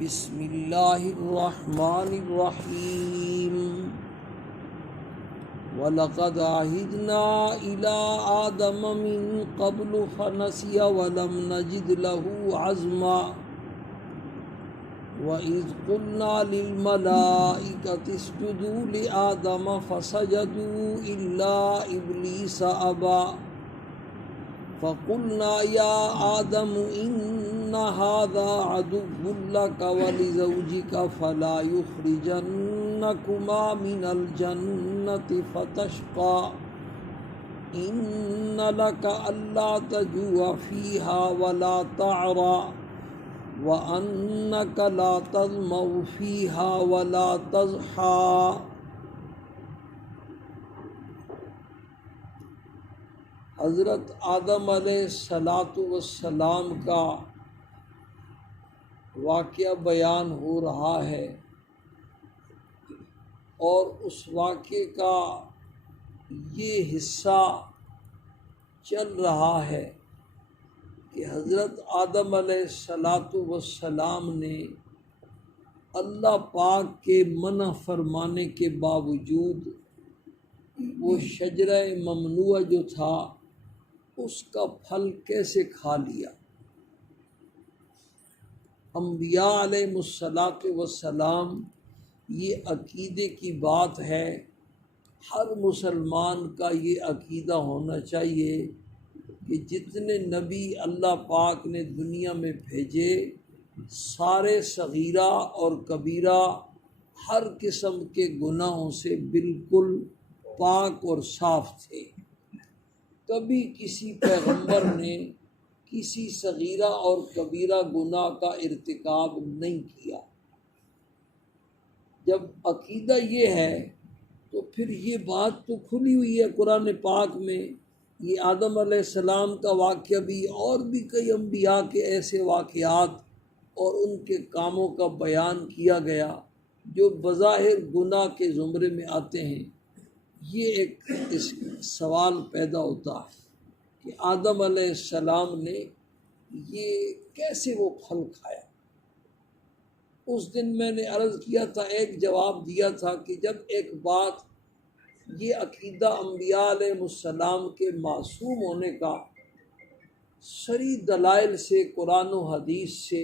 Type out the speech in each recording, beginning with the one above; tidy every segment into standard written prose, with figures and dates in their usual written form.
بسم اللہ الرحمن الرحیم وَلَقَدْ عَهِدْنَا إِلَىٰ آدَمَ مِن قَبْلُ فَنَسِيَ وَلَمْ نَجِدْ لَهُ عَزْمًا وَإِذْ قُلْنَا لِلْمَلَائِكَةِ اسْجُدُوا لِآدَمَ فَسَجَدُوا إِلَّا إِبْلِيسَ أَبَىٰ فَقُلْنَا يَا آدَمُ إِنَّ هَٰذَا عَدُوٌّ لَكَ وَلِزَوْجِكَ فَلَا يُخْرِجَنَّكُمَا مِنَ الْجَنَّةِ فَتَشْقَىٰ إِنَّ لَكَ أَلَّا تَجُوعَ فِيهَا وَلَا تَعْرَىٰ وَأَنَّكَ لَا تَظْمَأُ فِيهَا وَلَا تَضْحَىٰ۔ حضرت آدم علیہ السلام کا واقعہ بیان ہو رہا ہے اور اس واقعے کا یہ حصہ چل رہا ہے کہ حضرت آدم علیہ السلام نے اللہ پاک کے منع فرمانے کے باوجود وہ شجرہ ممنوعہ جو تھا اس کا پھل کیسے کھا لیا۔ انبیاء علیہ السلام یہ عقیدے کی بات ہے، ہر مسلمان کا یہ عقیدہ ہونا چاہیے کہ جتنے نبی اللہ پاک نے دنیا میں بھیجے سارے صغیرہ اور کبیرہ ہر قسم کے گناہوں سے بالکل پاک اور صاف تھے۔ کبھی کسی پیغمبر نے کسی صغیرہ اور کبیرہ گناہ کا ارتکاب نہیں کیا۔ جب عقیدہ یہ ہے تو پھر یہ بات تو کھلی ہوئی ہے قرآن پاک میں، یہ آدم علیہ السلام کا واقعہ بھی اور بھی کئی انبیاء کے ایسے واقعات اور ان کے کاموں کا بیان کیا گیا جو بظاہر گناہ کے زمرے میں آتے ہیں۔ یہ ایک سوال پیدا ہوتا ہے کہ آدم علیہ السلام نے یہ کیسے وہ پھل کھایا۔ اس دن میں نے عرض کیا تھا، ایک جواب دیا تھا کہ جب ایک بات یہ عقیدہ انبیاء علیہ السلام کے معصوم ہونے کا صریح دلائل سے قرآن و حدیث سے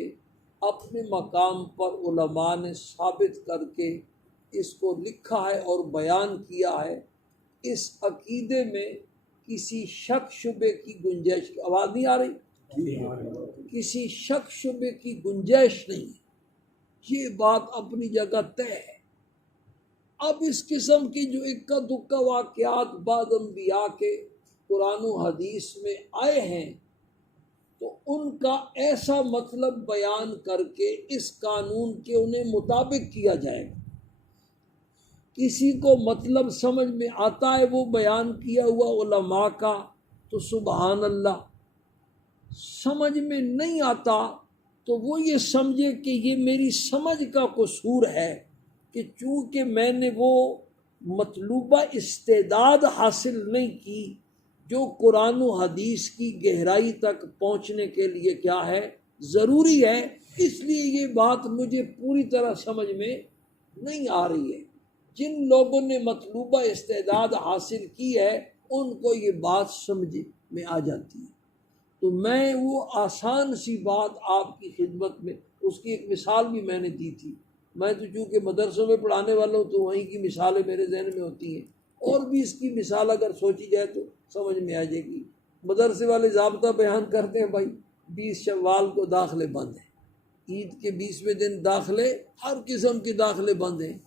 اپنے مقام پر علماء نے ثابت کر کے اس کو لکھا ہے اور بیان کیا ہے، اس عقیدے میں کسی شک شبے کی گنجائش، آواز نہیں آ رہی، کسی شک شبے کی گنجائش نہیں ہے، یہ بات اپنی جگہ طے ہے۔ اب اس قسم کی جو اکا دکا واقعات بعض انبیاء کے قرآن و حدیث میں آئے ہیں تو ان کا ایسا مطلب بیان کر کے اس قانون کے انہیں مطابق کیا جائے گا۔ کسی کو مطلب سمجھ میں آتا ہے وہ بیان کیا ہوا علماء کا تو سبحان اللہ، سمجھ میں نہیں آتا تو وہ یہ سمجھے کہ یہ میری سمجھ کا قصور ہے کہ چونکہ میں نے وہ مطلوبہ استعداد حاصل نہیں کی جو قرآن و حدیث کی گہرائی تک پہنچنے کے لیے کیا ہے ضروری ہے، اس لیے یہ بات مجھے پوری طرح سمجھ میں نہیں آ رہی ہے۔ جن لوگوں نے مطلوبہ استعداد حاصل کی ہے ان کو یہ بات سمجھ میں آ جاتی ہے۔ تو میں وہ آسان سی بات آپ کی خدمت میں، اس کی ایک مثال بھی میں نے دی تھی۔ میں تو چونکہ مدرسوں میں پڑھانے والا ہوں تو وہیں کی مثالیں میرے ذہن میں ہوتی ہیں، اور بھی اس کی مثال اگر سوچی جائے تو سمجھ میں آ جائے گی۔ مدرسے والے ضابطہ بیان کرتے ہیں، بھائی 20 شوال کو داخلے بند ہیں، عید کے 20ویں دن داخلے، ہر قسم کے داخلے بند ہیں۔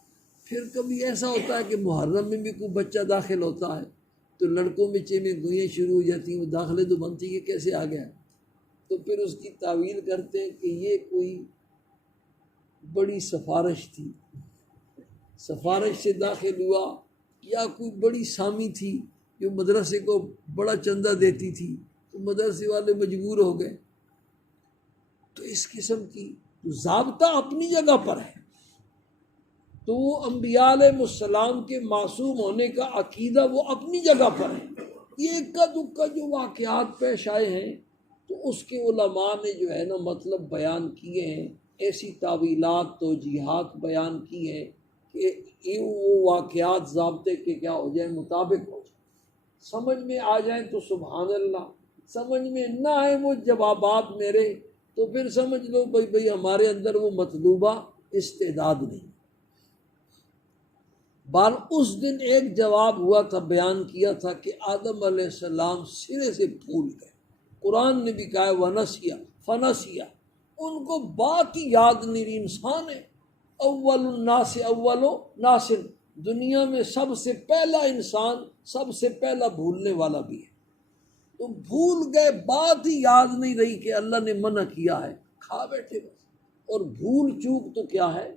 پھر کبھی ایسا ہوتا ہے کہ محرم میں بھی کوئی بچہ داخل ہوتا ہے تو لڑکوں بچے میں گوئیں شروع ہو جاتی ہیں، وہ داخلے تو بنتی ہے، کیسے آ گیا؟ تو پھر اس کی تعویل کرتے ہیں کہ یہ کوئی بڑی سفارش تھی، سفارش سے داخل ہوا، یا کوئی بڑی سامی تھی جو مدرسے کو بڑا چندہ دیتی تھی تو مدرسے والے مجبور ہو گئے۔ تو اس قسم کی ضابطہ اپنی جگہ پر ہے، تو وہ انبیاء علیہ السلام کے معصوم ہونے کا عقیدہ وہ اپنی جگہ پر ہے۔ یہ اکا دکا جو واقعات پیش آئے ہیں تو اس کے علماء نے جو ہے نا مطلب بیان کیے ہیں، ایسی تعویلات توجیحات بیان کی ہیں کہ وہ واقعات ضابطے کے کیا ہو جائیں، مطابق ہو جائیں، سمجھ میں آ جائیں تو سبحان اللہ، سمجھ میں نہ آئے وہ جوابات میرے تو پھر سمجھ لو بھئی ہمارے اندر وہ مطلوبہ استعداد نہیں۔ بال اس دن ایک جواب ہوا تھا، بیان کیا تھا کہ آدم علیہ السلام سرے سے بھول گئے، قرآن نے بھی کہا ہے ونسیا فنسیا، ان کو بات ہی یاد نہیں رہی۔ انسان ہے اول الناس اول ناس، دنیا میں سب سے پہلا انسان، سب سے پہلا بھولنے والا بھی ہے، تو بھول گئے، بات ہی یاد نہیں رہی کہ اللہ نے منع کیا ہے، کھا بیٹھے بس۔ اور بھول چوک تو کیا ہے،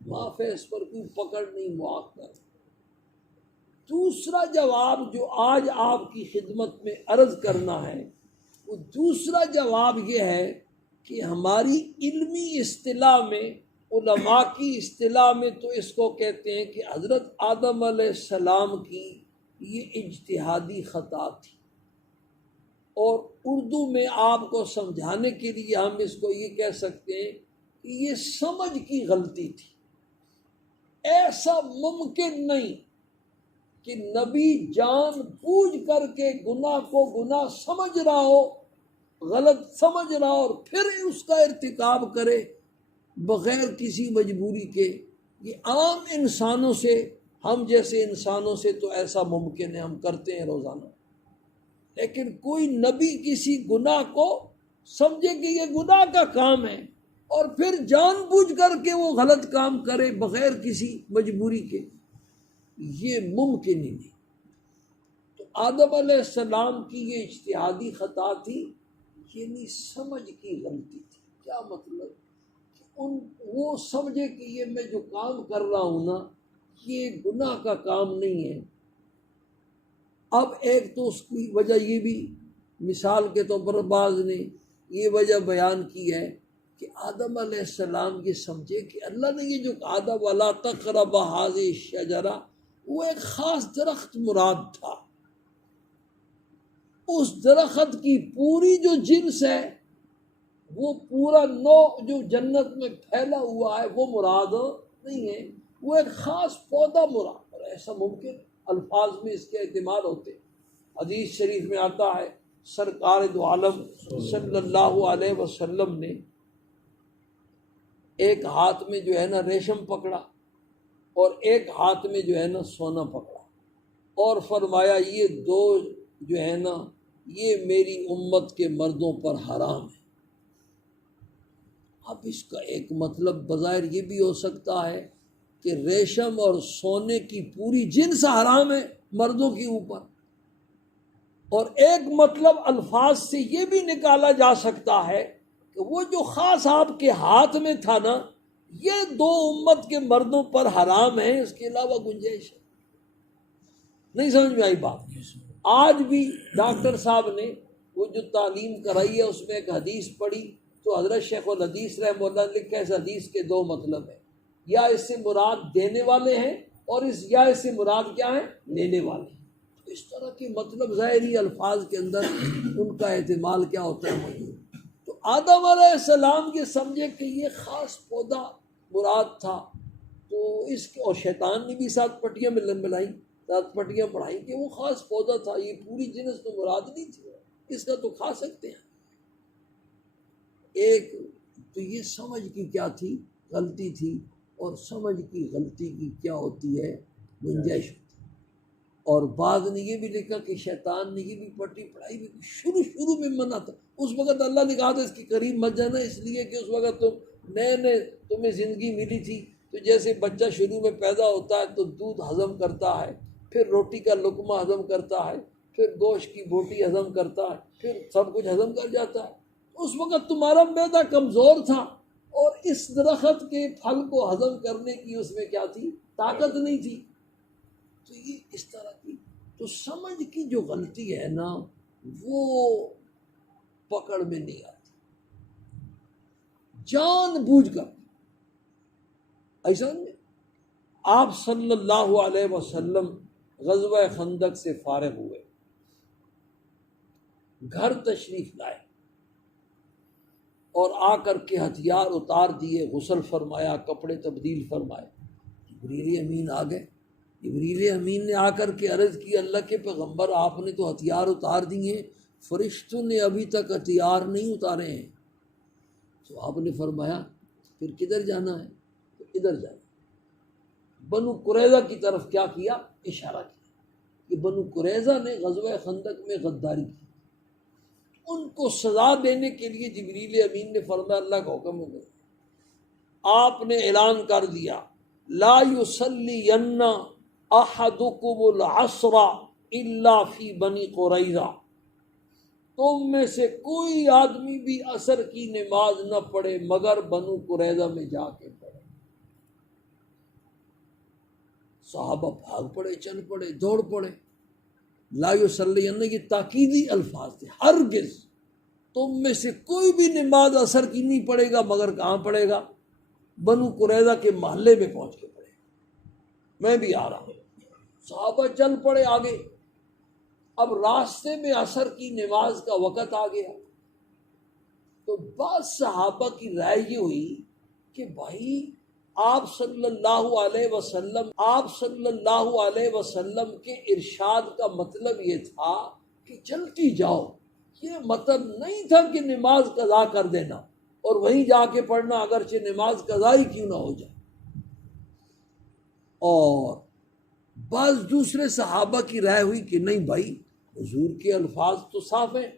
معاف ہے، اس پر کوئی پکڑ نہیں، معاف کر۔ دوسرا جواب جو آج آپ کی خدمت میں عرض کرنا ہے، وہ دوسرا جواب یہ ہے کہ ہماری علمی اصطلاح میں، علماء کی اصطلاح میں تو اس کو کہتے ہیں کہ حضرت آدم علیہ السلام کی یہ اجتہادی خطا تھی، اور اردو میں آپ کو سمجھانے کے لیے ہم اس کو یہ کہہ سکتے ہیں کہ یہ سمجھ کی غلطی تھی۔ ایسا ممکن نہیں کہ نبی جان بوجھ کر کے گناہ کو گناہ سمجھ رہا ہو، غلط سمجھ رہا ہو، اور پھر اس کا ارتکاب کرے بغیر کسی مجبوری کے۔ یہ عام انسانوں سے، ہم جیسے انسانوں سے تو ایسا ممکن ہے، ہم کرتے ہیں روزانہ، لیکن کوئی نبی کسی گناہ کو سمجھے کہ یہ گناہ کا کام ہے اور پھر جان بوجھ کر کے وہ غلط کام کرے بغیر کسی مجبوری کے، یہ ممکن ہی نہیں۔ تو آدم علیہ السلام کی یہ اجتہادی خطا تھی، یعنی سمجھ کی غلطی تھی۔ کیا مطلب کہ وہ سمجھے کہ یہ میں جو کام کر رہا ہوں نا، یہ گناہ کا کام نہیں ہے۔ اب ایک تو اس کی وجہ یہ بھی، مثال کے طور پر بعض نے یہ وجہ بیان کی ہے کہ آدم علیہ السلام یہ سمجھے کہ اللہ نے یہ جو کہا تھا وَلَا تَقْرَبَ هَٰذِهِ الشَّجَرَةَ، وہ ایک خاص درخت مراد تھا، اس درخت کی پوری جو جنس ہے، وہ پورا نوع جو جنت میں پھیلا ہوا ہے وہ مراد نہیں ہے، وہ ایک خاص پودا مراد۔ اور ایسا ممکن الفاظ میں اس کے اعتماد ہوتے، حدیث شریف میں آتا ہے سرکار دو عالم صلی اللہ علیہ وسلم نے ایک ہاتھ میں جو ہے نا ریشم پکڑا اور ایک ہاتھ میں جو ہے نا سونا پکڑا، اور فرمایا یہ دو جو ہے نا یہ میری امت کے مردوں پر حرام ہے۔ اب اس کا ایک مطلب بظاہر یہ بھی ہو سکتا ہے کہ ریشم اور سونے کی پوری جنس حرام ہے مردوں کے اوپر، اور ایک مطلب الفاظ سے یہ بھی نکالا جا سکتا ہے کہ وہ جو خاص آپ کے ہاتھ میں تھا نا، یہ دو امت کے مردوں پر حرام ہے، اس کے علاوہ گنجائش ہے۔ نہیں سمجھ میں آئی بات؟ آج بھی ڈاکٹر صاحب نے وہ جو تعلیم کرائی ہے اس میں ایک حدیث پڑھی تو حضرت شیخ الحدیث رحمہ اللہ نے لکھا اس حدیث کے دو مطلب ہیں، یا اس سے مراد دینے والے ہیں اور یا اس سے مراد کیا ہے، لینے والے ہیں۔ اس طرح کے مطلب ظاہری الفاظ کے اندر ان کا احتمال کیا ہوتا ہے موجود۔ تو آدم علیہ السلام یہ سمجھے کہ یہ خاص پودا مراد تھا، تو اس کے، اور شیطان نے بھی ساتھ پٹیاں میں ملائی، ساتھ پٹیاں پڑھائی کہ وہ خاص پودا تھا، یہ پوری جنس تو مراد نہیں تھی، اس کا تو کھا سکتے ہیں۔ ایک تو یہ سمجھ کی کیا تھی، غلطی تھی، اور سمجھ کی غلطی کی کیا ہوتی ہے، گنجائش ہوتی ہے۔ اور بعض نے یہ بھی لکھا کہ شیطان نے یہ بھی پٹی پڑھائی بھی، شروع میں منع تھا، اس وقت اللہ نے کہا تھا اس کے قریب مت جانا، اس لیے کہ اس وقت تمہیں زندگی ملی تھی، تو جیسے بچہ شروع میں پیدا ہوتا ہے تو دودھ ہضم کرتا ہے، پھر روٹی کا لقمہ ہضم کرتا ہے، پھر گوشت کی بوٹی ہضم کرتا ہے، پھر سب کچھ ہضم کر جاتا ہے۔ اس وقت تمہارا معدہ کمزور تھا اور اس درخت کے پھل کو ہضم کرنے کی اس میں کیا تھی، طاقت نہیں تھی۔ تو یہ اس طرح کی تو سمجھ کی جو غلطی ہے نا، وہ پکڑ میں نہیں آتی، جان بوجھ کر ایسا نہیں۔ آپ صلی اللہ علیہ وسلم غزوہ خندق سے فارغ ہوئے، گھر تشریف لائے، اور آ کر کے ہتھیار اتار دیے، غسل فرمایا، کپڑے تبدیل فرمائے۔ جبریل امین آ گئے۔ جبریل امین نے آ کر کے عرض کی، اللہ کے پیغمبر آپ نے تو ہتھیار اتار دیے، فرشتوں نے ابھی تک ہتھیار نہیں اتارے ہیں۔ تو آپ نے فرمایا پھر کدھر جانا ہے؟ تو ادھر جانا۔ بنو قریظہ کی طرف کیا کیا؟ اشارہ کیا کہ بنو قریظہ نے غزوہ خندق میں غداری کی، ان کو سزا دینے کے لیے جبریل امین نے فرمایا اللہ کا حکم ہو گیا۔ آپ نے اعلان کر دیا لا یصلین احدکم العصر الا فی بنی قریظہ، تم میں سے کوئی آدمی بھی عصر کی نماز نہ پڑھے مگر بنو قریظہ میں جا کے پڑھے۔ صحابہ بھاگ پڑے، چل پڑے، دوڑ پڑے۔ لا یصلین یہ تاکیدی الفاظ تھے، ہرگز تم میں سے کوئی بھی نماز عصر کی نہیں پڑھے گا مگر کہاں پڑھے گا؟ بنو قریظہ کے محلے میں پہنچ کے پڑھے گا۔ میں بھی آ رہا ہوں۔ صحابہ چل پڑے آگے۔ اب راستے میں عصر کی نماز کا وقت آ گیا تو بعض صحابہ کی رائے یہ ہوئی کہ بھائی آپ صلی اللہ علیہ وسلم کے ارشاد کا مطلب یہ تھا کہ چلتی جاؤ، یہ مطلب نہیں تھا کہ نماز قضا کر دینا اور وہیں جا کے پڑھنا اگرچہ نماز قضا ہی کیوں نہ ہو جائے۔ اور بعض دوسرے صحابہ کی رائے ہوئی کہ نہیں بھائی، حضور کے الفاظ تو صاف ہیں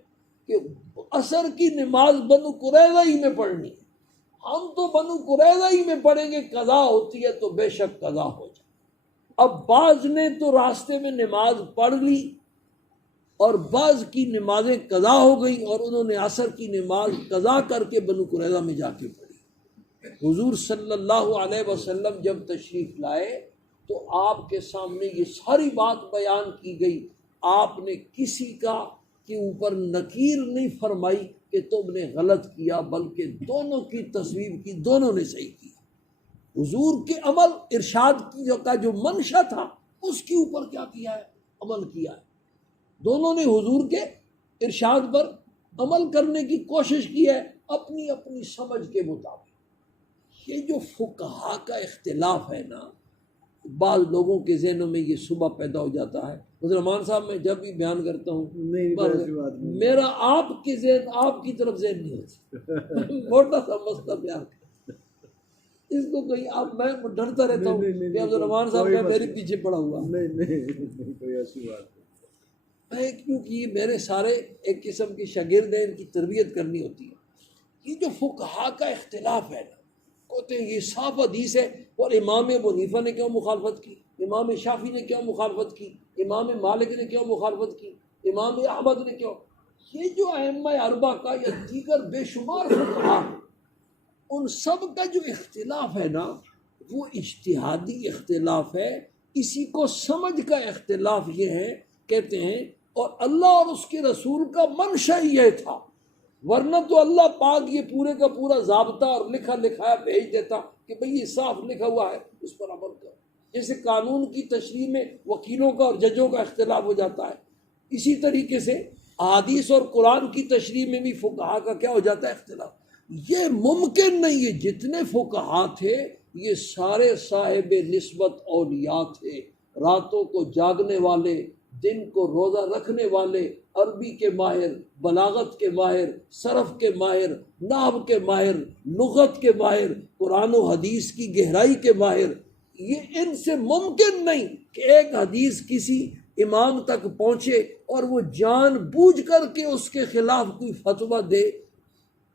کہ عصر کی نماز بنو قریظہ ہی میں پڑھنی ہے، ہم تو بنو قریظہ ہی میں پڑھیں گے، قضا ہوتی ہے تو بے شک قضا ہو جائے۔ اب بعض نے تو راستے میں نماز پڑھ لی اور بعض کی نمازیں قضا ہو گئیں اور انہوں نے عصر کی نماز قضا کر کے بنو قریظہ میں جا کے پڑھی۔ حضور صلی اللہ علیہ وسلم جب تشریف لائے تو آپ کے سامنے یہ ساری بات بیان کی گئی۔ آپ نے کسی کا کے اوپر نکیر نہیں فرمائی کہ تم نے غلط کیا، بلکہ دونوں کی تصویب کی، دونوں نے صحیح کیا۔ حضور کے عمل ارشاد کا جو منشا تھا اس کے اوپر کیا کیا ہے؟ عمل کیا ہے۔ دونوں نے حضور کے ارشاد پر عمل کرنے کی کوشش کی ہے اپنی اپنی سمجھ کے مطابق۔ یہ جو فقہا کا اختلاف ہے نا، بعض لوگوں کے ذہنوں میں یہ صبح پیدا ہو جاتا ہے۔ رحمان صاحب میں جب بھی بیان کرتا ہوں میرا آپ کے ذہن آپ کی طرف ذہن نہیں ہوتا، موٹا سا مسئلہ بیان کرتا اس کو کہیں آپ، میں ڈرتا رہتا ہوں کہ عبد الرحمان صاحب کا میرے پیچھے پڑا ہوا۔ نہیں کوئی ایسی بات میں کیونکہ یہ میرے سارے ایک قسم کے شاگرد ہیں، ان کی تربیت کرنی ہوتی ہے۔ یہ جو فقہا کا اختلاف ہے نا، کہتے ہیں یہ صاف حدیث ہے، اور امام ابو حنیفہ نے کیوں مخالفت کی، امام شافعی نے کیوں مخالفت کی، امام مالک نے کیوں مخالفت کی، امام احمد نے کیوں۔ یہ جو ائمہ اربعہ کا یا دیگر بے شمار فقہا، ان سب کا جو اختلاف ہے نا وہ اجتہادی اختلاف ہے، اسی کو سمجھ کا اختلاف یہ ہے، کہتے ہیں۔ اور اللہ اور اس کے رسول کا منشا یہ تھا، ورنہ تو اللہ پاک یہ پورے کا پورا ضابطہ اور لکھا لکھایا بھیج دیتا کہ بھئی یہ صاف لکھا ہوا ہے، اس پر عمل کرو۔ جیسے قانون کی تشریح میں وکیلوں کا اور ججوں کا اختلاف ہو جاتا ہے، اسی طریقے سے احادیث اور قرآن کی تشریح میں بھی فقہا کا کیا ہو جاتا ہے؟ اختلاف۔ یہ ممکن نہیں ہے، جتنے فقہا تھے یہ سارے صاحب نسبت اولیاء تھے، راتوں کو جاگنے والے، دن کو روزہ رکھنے والے، عربی کے ماہر، بلاغت کے ماہر، صرف کے ماہر، نحو کے ماہر، لغت کے ماہر، قرآن و حدیث کی گہرائی کے ماہر۔ یہ ان سے ممکن نہیں کہ ایک حدیث کسی امام تک پہنچے اور وہ جان بوجھ کر کے اس کے خلاف کوئی فتویٰ دے۔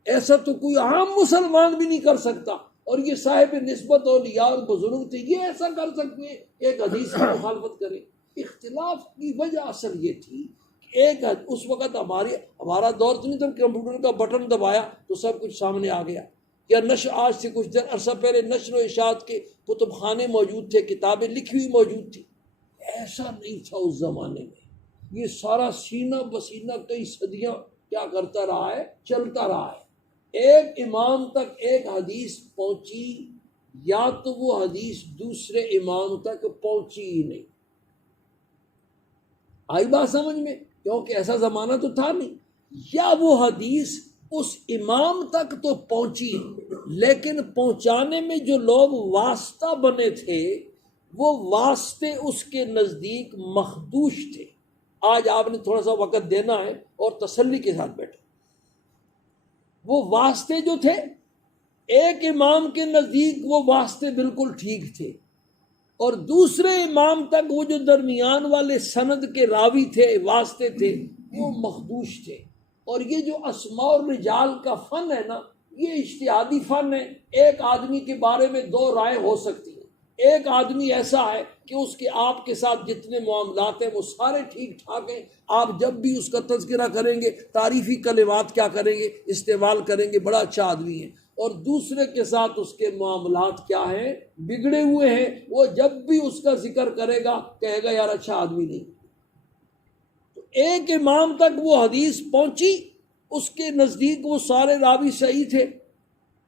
ایسا تو کوئی عام مسلمان بھی نہیں کر سکتا، اور یہ صاحب نسبت اولیاء اور بزرگ تھے، یہ ایسا کر سکتے ہیں ایک حدیث کی مخالفت کرے۔ اختلاف کی وجہ اصل یہ تھی کہ ایک اس وقت ہمارا دور تو نہیں تھا کمپیوٹر کا بٹن دبایا تو سب کچھ سامنے آ گیا، یا نشر آج سے کچھ دیر عرصہ پہلے نشر و اشاعت کے کتب خانے موجود تھے، کتابیں لکھی ہوئی موجود تھی۔ ایسا نہیں تھا اس زمانے میں۔ یہ سارا سینہ بسینہ کئی صدیاں کیا کرتا رہا ہے؟ چلتا رہا ہے۔ ایک امام تک ایک حدیث پہنچی یا تو وہ حدیث دوسرے امام تک پہنچی ہی نہیں۔ آئی بات سمجھ میں؟ کیونکہ ایسا زمانہ تو تھا نہیں، یا وہ حدیث اس امام تک تو پہنچی، لیکن پہنچانے میں جو لوگ واسطہ بنے تھے وہ واسطے اس کے نزدیک مخدوش تھے۔ آج آپ نے تھوڑا سا وقت دینا ہے اور تسلی کے ساتھ بیٹھے۔ وہ واسطے جو تھے ایک امام کے نزدیک وہ واسطے بالکل ٹھیک تھے، اور دوسرے امام تک وہ جو درمیان والے سند کے راوی تھے، واسطے تھے، وہ مخدوش تھے۔ اور یہ جو اسماء اور رجال کا فن ہے نا، یہ اجتہادی فن ہے۔ ایک آدمی کے بارے میں دو رائے ہو سکتی ہیں۔ ایک آدمی ایسا ہے کہ اس کے آپ کے ساتھ جتنے معاملات ہیں وہ سارے ٹھیک ٹھاک ہیں، آپ جب بھی اس کا تذکرہ کریں گے تعریفی کلمات کیا کریں گے، استعمال کریں گے، بڑا اچھا آدمی ہے۔ اور دوسرے کے ساتھ اس کے معاملات کیا ہیں، بگڑے ہوئے ہیں، وہ جب بھی اس کا ذکر کرے گا کہے گا یار اچھا آدمی نہیں۔ تو ایک امام تک وہ حدیث پہنچی، اس کے نزدیک وہ سارے راوی صحیح تھے،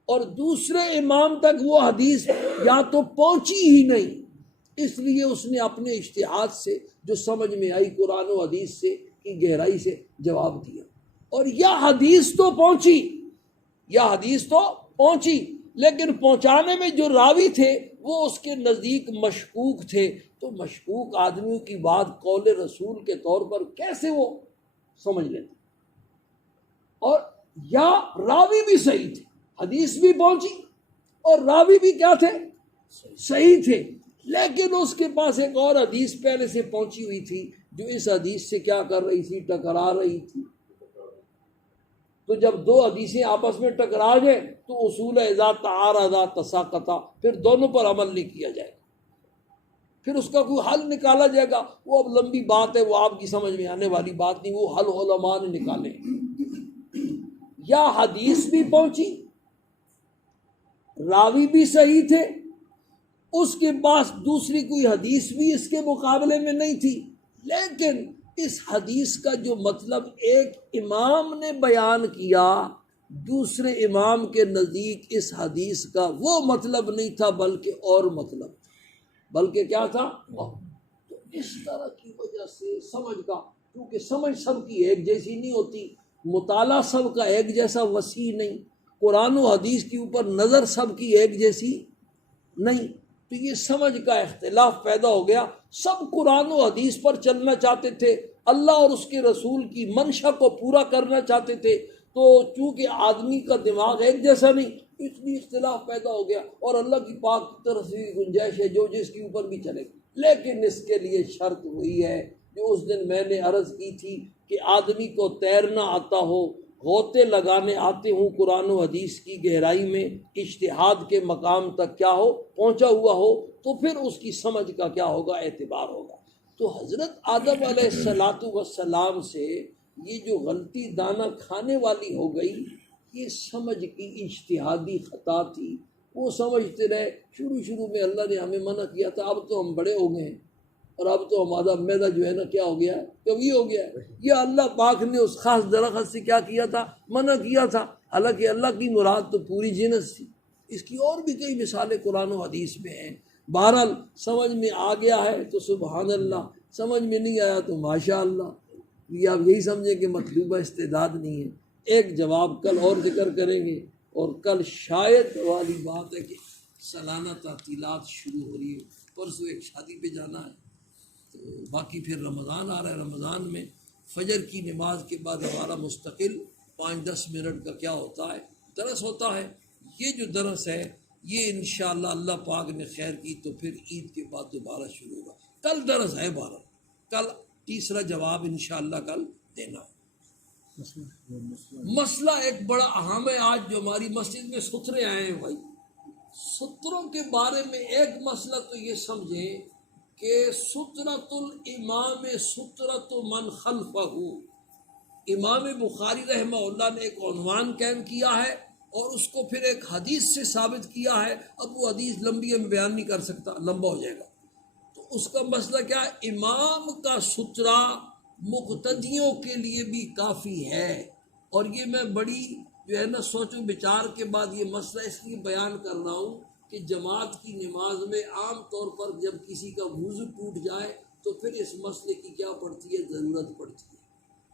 اور دوسرے امام تک وہ حدیث یا تو پہنچی ہی نہیں، اس لیے اس نے اپنے اجتہاد سے جو سمجھ میں آئی قرآن و حدیث سے کی گہرائی سے جواب دیا۔ اور یہ حدیث تو پہنچی، لیکن پہنچانے میں جو راوی تھے وہ اس کے نزدیک مشکوک تھے۔ تو مشکوک آدمیوں کی بات قول رسول کے طور پر کیسے وہ سمجھ لیتے؟ اور یا راوی بھی صحیح تھے، حدیث بھی پہنچی اور راوی بھی کیا تھے، صحیح تھے، لیکن اس کے پاس ایک اور حدیث پہلے سے پہنچی ہوئی تھی جو اس حدیث سے کیا کر رہی تھی، ٹکرا رہی تھی۔ تو جب دو حدیثیں آپس میں ٹکرا جائیں تو اصول اذا تعارضا تساقطا، پھر دونوں پر عمل نہیں کیا جائے گا، پھر اس کا کوئی حل نکالا جائے گا۔ وہ اب لمبی بات ہے، وہ آپ کی سمجھ میں آنے والی بات نہیں، وہ حل علماء نے نکالے۔ یا حدیث بھی پہنچی، راوی بھی صحیح تھے، اس کے پاس دوسری کوئی حدیث بھی اس کے مقابلے میں نہیں تھی، لیکن اس حدیث کا جو مطلب ایک امام نے بیان کیا، دوسرے امام کے نزدیک اس حدیث کا وہ مطلب نہیں تھا بلکہ اور مطلب تھا، بلکہ کیا تھا؟ تو اس طرح کی وجہ سے سمجھ کا، کیونکہ سمجھ سب کی ایک جیسی نہیں ہوتی، مطالعہ سب کا ایک جیسا وسیع نہیں، قرآن و حدیث کے اوپر نظر سب کی ایک جیسی نہیں، تو یہ سمجھ کا اختلاف پیدا ہو گیا۔ سب قرآن و حدیث پر چلنا چاہتے تھے، اللہ اور اس کے رسول کی منشا کو پورا کرنا چاہتے تھے، تو چونکہ آدمی کا دماغ ایک جیسا نہیں، اس لیے اختلاف پیدا ہو گیا، اور اللہ کی پاک طرف سے گنجائش ہے جو جس کے اوپر بھی چلے گا، لیکن اس کے لیے شرط ہوئی ہے جو اس دن میں نے عرض کی تھی کہ آدمی کو تیرنا آتا ہو، غوطے لگانے آتے ہوں قرآن و حدیث کی گہرائی میں، اجتہاد کے مقام تک کیا ہو، پہنچا ہوا ہو، تو پھر اس کی سمجھ کا کیا ہوگا، اعتبار ہوگا۔ تو حضرت آدم علیہ السلام سے یہ جو غلطی دانہ کھانے والی ہو گئی، یہ سمجھ کی اجتہادی خطا تھی۔ وہ سمجھتے رہے، شروع میں اللہ نے ہمیں منع کیا تھا، اب تو ہم بڑے ہو گئے ہیں اور اب تو ہمارا میدا جو ہے نا کیا ہو گیا ہے، کبھی ہو گیا ہے۔ یہ اللہ پاک نے اس خاص درخت سے کیا کیا تھا، منع کیا تھا، حالانکہ اللہ کی مراد تو پوری جنس تھی۔ اس کی اور بھی کئی مثالیں قرآن و حدیث میں ہیں۔ بہرحال سمجھ میں آ گیا ہے تو سبحان اللہ، سمجھ میں نہیں آیا تو ماشاء اللہ، یہ آپ یہی سمجھیں کہ مطلوبہ استعداد نہیں ہے۔ ایک جواب کل اور ذکر کریں گے، اور کل شاید والی بات ہے کہ سالانہ تعطیلات شروع ہو رہی ہے، پرسوں ایک شادی پہ جانا ہے، تو باقی پھر رمضان آ رہا ہے۔ رمضان میں فجر کی نماز کے بعد ہمارا مستقل 5-10 منٹ کا کیا ہوتا ہے، درس ہوتا ہے۔ یہ جو درس ہے یہ انشاءاللہ اللہ پاک نے خیر کی تو پھر عید کے بعد دوبارہ شروع ہوگا۔ کل درس ہے 12، کل تیسرا جواب انشاءاللہ کل دینا ہے۔ مسئلہ ایک بڑا اہم ہے۔ آج جو ہماری مسجد میں سترے آئے ہیں بھائی، ستروں کے بارے میں ایک مسئلہ تو یہ سمجھیں کہ سترۃ الامام سترۃ من خلفہ، امام بخاری رحمہ اللہ نے ایک عنوان قائم کیا ہے اور اس کو پھر ایک حدیث سے ثابت کیا ہے۔ اب وہ حدیث لمبی ہے، میں بیان نہیں کر سکتا، لمبا ہو جائے گا۔ تو اس کا مسئلہ کیا ہے، امام کا سترہ مقتدیوں کے لیے بھی کافی ہے۔ اور یہ میں بڑی جو ہے نا سوچ و بچار کے بعد یہ مسئلہ اس لیے بیان کر رہا ہوں کہ جماعت کی نماز میں عام طور پر جب کسی کا وضو ٹوٹ جائے تو پھر اس مسئلے کی کیا پڑتی ہے، ضرورت پڑتی ہے۔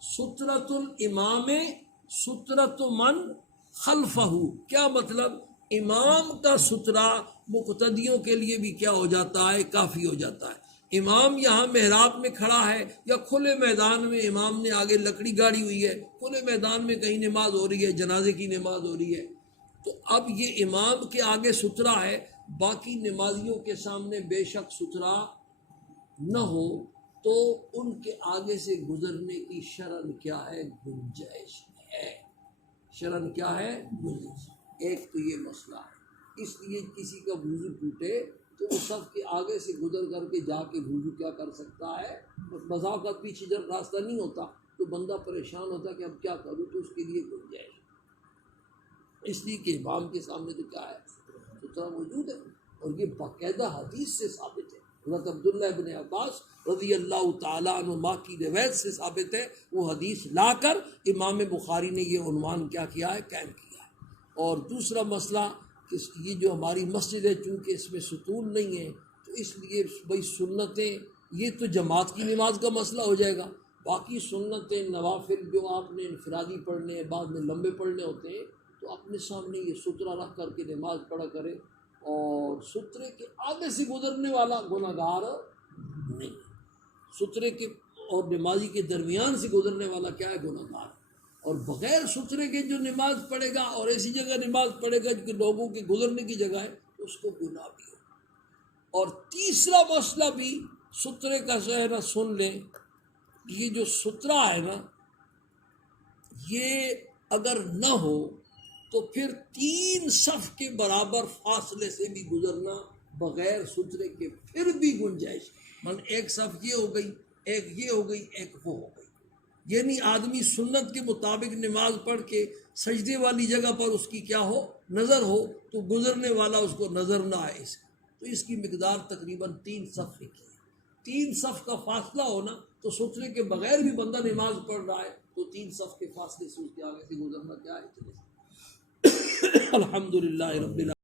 سترۃ الامام سترۃ من خلفہ، کیا مطلب؟ امام کا سترہ مقتدیوں کے لیے بھی کیا ہو جاتا ہے؟ کافی ہو جاتا ہے۔ امام یہاں محراب میں کھڑا ہے یا کھلے میدان میں، امام نے آگے لکڑی گاڑی ہوئی ہے، کھلے میدان میں کہیں نماز ہو رہی ہے، جنازے کی نماز ہو رہی ہے، تو اب یہ امام کے آگے سترہ ہے، باقی نمازیوں کے سامنے بے شک سترہ نہ ہو تو ان کے آگے سے گزرنے کی شرعاً کیا ہے؟ گنجائش ہے۔ شرعاً کیا ہے؟ گنجائش۔ ایک تو یہ مسئلہ ہے، اس لیے کسی کا وضو ٹوٹے تو اس صف کے آگے سے گزر کر کے جا کے وضو کیا کر سکتا ہے؟ بسا اوقات پیچھے جب راستہ نہیں ہوتا تو بندہ پریشان ہوتا کہ اب کیا کروں، تو اس کے لیے گنجائش، اس لیے کہ امام کے سامنے تو کیا ہے؟ سترہ موجود ہے، اور یہ باقاعدہ حدیث سے ثابت ہے۔ حضرت عبداللہ ابن عباس رضی اللہ تعالیٰ عنہما کی روایت سے ثابت ہے، وہ حدیث لا کر امام بخاری نے یہ عنوان کیا کیا ہے؟ قائم کیا ہے۔ اور دوسرا مسئلہ کہ یہ جو ہماری مسجد ہے چونکہ اس میں ستون نہیں ہے تو اس لیے بھائی سنتیں، یہ تو جماعت کی نماز کا مسئلہ ہو جائے گا، باقی سنتیں نوافل جو آپ نے انفرادی پڑھنے ہیں، بعد میں لمبے پڑھنے ہوتے ہیں، تو اپنے سامنے یہ سترہ رکھ کر کے نماز پڑھا کرے، اور سترے کے آگے سے گزرنے والا گناہ گار نہیں، سترے کے اور نمازی کے درمیان سے گزرنے والا کیا ہے؟ گناہ گار۔ اور بغیر سترے کے جو نماز پڑھے گا اور ایسی جگہ نماز پڑھے گا جو کہ لوگوں کے گزرنے کی جگہ ہے، تو اس کو گناہ بھی ہو۔ اور تیسرا مسئلہ بھی سترے کا ہے نا، سن لیں، یہ جو سترہ ہے نا، یہ اگر نہ ہو تو پھر 3 صف کے برابر فاصلے سے بھی گزرنا بغیر سترے کے پھر بھی گنجائش، ایک صف یہ ہو گئی، ایک یہ ہو گئی، ایک وہ ہو گئی، یعنی آدمی سنت کے مطابق نماز پڑھ کے سجدے والی جگہ پر اس کی کیا ہو؟ نظر ہو، تو گزرنے والا اس کو نظر نہ آئے، تو اس کی مقدار تقریباً 3 صف کی ہے۔ 3 صف کا فاصلہ ہونا تو سترے کے بغیر بھی بندہ نماز پڑھ رہا ہے تو 3 صف کے فاصلے سے اس کے آگے سے گزرنا کیا ہے؟ الحمدللہ رب العالمین۔